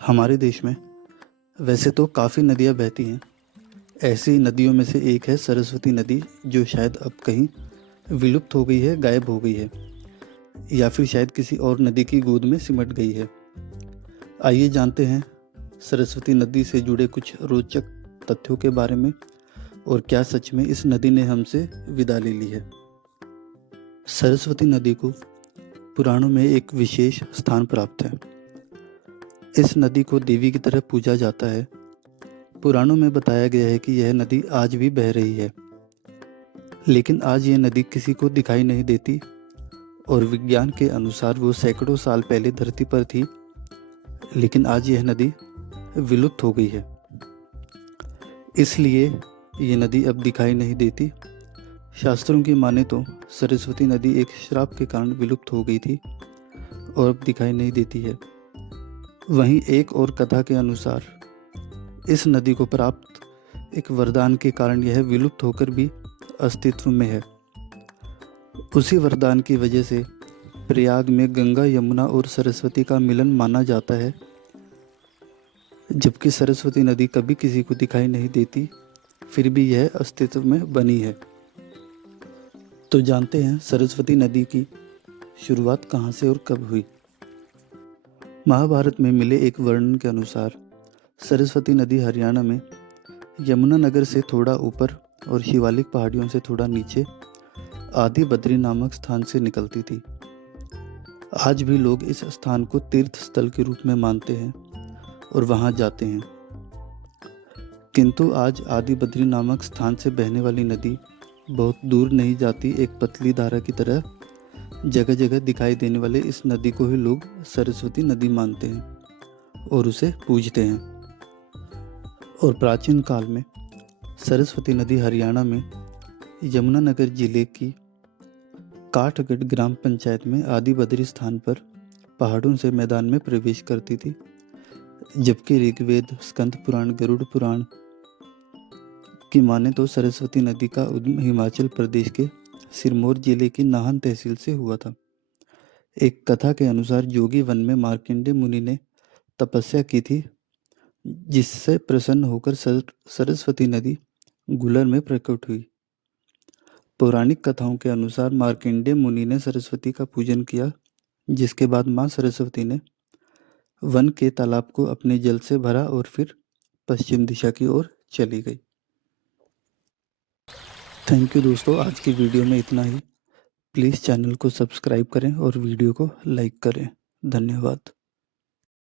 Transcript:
हमारे देश में वैसे तो काफ़ी नदियाँ बहती हैं। ऐसी नदियों में से एक है सरस्वती नदी, जो शायद अब कहीं विलुप्त हो गई है, गायब हो गई है, या फिर शायद किसी और नदी की गोद में सिमट गई है। आइए जानते हैं सरस्वती नदी से जुड़े कुछ रोचक तथ्यों के बारे में, और क्या सच में इस नदी ने हमसे विदा ले ली है। सरस्वती नदी को पुराणों में एक विशेष स्थान प्राप्त है। इस नदी को देवी की तरह पूजा जाता है। पुराणों में बताया गया है कि यह नदी आज भी बह रही है, लेकिन आज यह नदी किसी को दिखाई नहीं देती, और विज्ञान के अनुसार वो सैकड़ों साल पहले धरती पर थी, लेकिन आज यह नदी विलुप्त हो गई है। इसलिए ये नदी अब दिखाई नहीं देती। शास्त्रों की माने तो सरस्वती नदी एक श्राप के कारण विलुप्त हो गई थी और अब दिखाई नहीं देती है। वहीं एक और कथा के अनुसार इस नदी को प्राप्त एक वरदान के कारण यह विलुप्त होकर भी अस्तित्व में है। उसी वरदान की वजह से प्रयाग में गंगा, यमुना और सरस्वती का मिलन माना जाता है। जबकि सरस्वती नदी कभी किसी को दिखाई नहीं देती, फिर भी यह अस्तित्व में बनी है। तो जानते हैं सरस्वती नदी की शुरुआत कहाँ से और कब हुई। महाभारत में मिले एक वर्णन के अनुसार सरस्वती नदी हरियाणा में यमुनानगर से थोड़ा ऊपर और शिवालिक पहाड़ियों से थोड़ा नीचे आदि बद्री नामक स्थान से निकलती थी। आज भी लोग इस स्थान को तीर्थ स्थल के रूप में मानते हैं और वहां जाते हैं। किंतु आज आदि बद्री नामक स्थान से बहने वाली नदी बहुत दूर नहीं जाती, एक पतली धारा की तरह जगह जगह दिखाई देने वाले इस नदी को ही लोग सरस्वती नदी मानते हैं और उसे पूजते हैं। और प्राचीन काल में सरस्वती नदी हरियाणा में यमुनानगर जिले की काठगढ़ ग्राम पंचायत में आदि बद्री स्थान पर पहाड़ों से मैदान में प्रवेश करती थी। जबकि ऋग्वेद, स्कंद पुराण, गरुड़ पुराण की माने तो सरस्वती नदी का उद्गम हिमाचल प्रदेश के सिरमौर जिले की नाहन तहसील से हुआ था। एक कथा के अनुसार जोगी वन में मार्कंडेय मुनि ने तपस्या की थी, जिससे प्रसन्न होकर सरस्वती नदी गुलर में प्रकट हुई। पौराणिक कथाओं के अनुसार मार्कंडेय मुनि ने सरस्वती का पूजन किया, जिसके बाद मां सरस्वती ने वन के तालाब को अपने जल से भरा और फिर पश्चिम दिशा की ओर चली गई। थैंक यू दोस्तों, आज की वीडियो में इतना ही। प्लीज़ चैनल को सब्सक्राइब करें और वीडियो को लाइक करें। धन्यवाद।